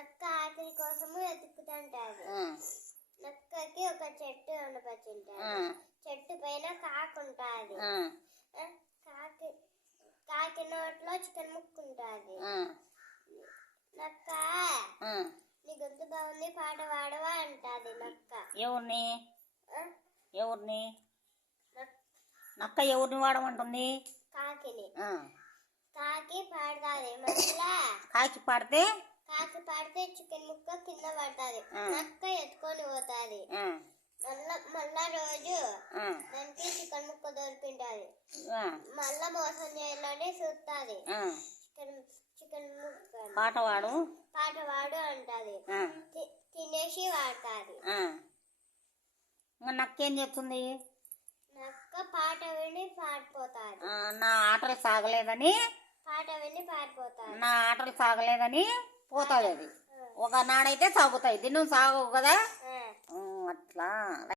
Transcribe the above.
నక్క ఆకలి కోసము వెతుకుతుంటది. నక్కకి ఒక చెట్టు కనపడుతుంటది. చెట్టు పైన కాకుంటాది. కాకి నోట్లో చికెన్ ముక్కుంటాది. నక్క నీ గొంతు బాగుంది, పాట పాడవా అంటాది నక్క. ఎవరిని నక్క ఎవరిని వాడమంటుంది? కాకిని. కాకి పాడతాది. మళ్ళా కాకి పాడితే చికెన్ ముక్క కింద పడతాది. నక్క ఎత్తుకొని పోతాది. మళ్ళా రోజు దానికి చికెన్ ముక్క దొరికింటది. మళ్ళా మోసం చేయాలని చూస్తాది. చికెన్ ముక్క పాట పాడు అంటది. తినేసి వాడతాది. నక్కేం చేస్తుంది? నక్క పాట విని పాడిపోతాది. నా ఆటలు సాగలేదని పోతాది. అది ఒక నాడైతే సాగుతాయి, దినం సాగవు కదా అట్లా.